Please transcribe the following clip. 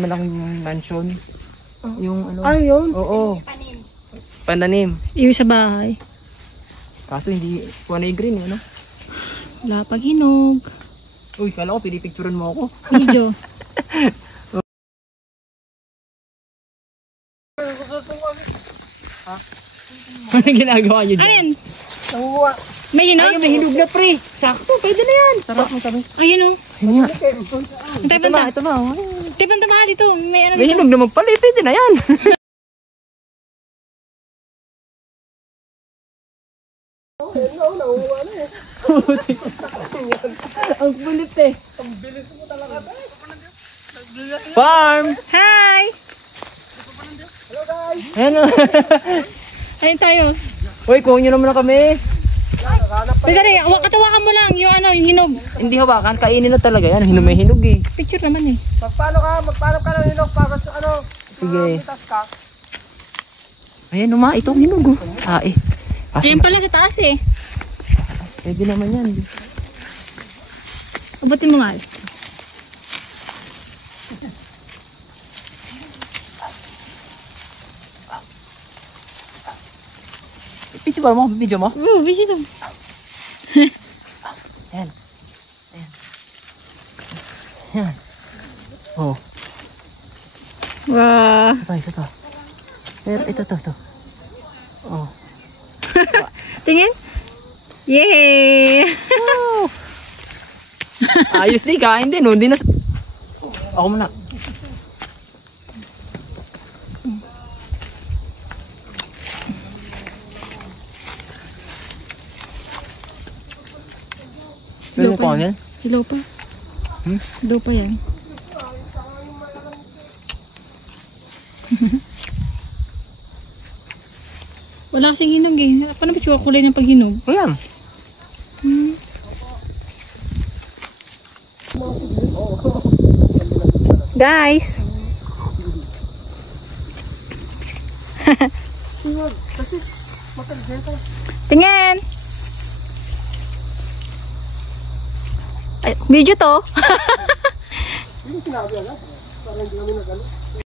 malaking mansion. Yung ano? Ay, yun? Oo. Pananim. Yung sa bahay. Kaso hindi kulay green, ano? Wala pag hinog. Uy, kala ko pinipicturean mo ako. Video. Ano ginagawa niyo dyan? Ayan. Nakuha. May hinog? Ay, may hinog na pre. Sakto, pwede na yan. Sarap mo sabi. Ayun o. Ayun nga. Ito ba? Ito ba? Tipang mahal ito. May ano May hinog naman pala, pwede na yan. Ang bulit eh. Ang bilis mo talaga. Farm! Hi! Hello guys! Ayan o. Ayun tayo. Uy, kuha nyo naman na kami. Teka rin, katawakan mo lang yung ano, yung hinog. Hindi hawakan, kainin na talaga yan. May hinog eh. Picture naman eh. Magpano ka ng hinog para sa ano? Sige. Mitas ka. Ayan uma, itong hinog oh. Ah eh. Diyan pala sa taas eh. Pwede naman yan. Abutin mo nga. Video ba mo? Video mo? Oo, busy lang. Ayan. Ayan. Ayan. Oh. Wow. Ito to. Pero ito. Oh. Tingin? Yay! Wow. Ayos di, kain din. Hindi na. Ako muna. Hilaw pa Ano yan. Hilaw pa. Hilaw pa yan. Wala kasing hinog eh. Paano ba siya kulay ng paghinog? Ayan. Guys! Tingin! Ay, video to. Yung sinabi na, parang hindi kami nag-ano.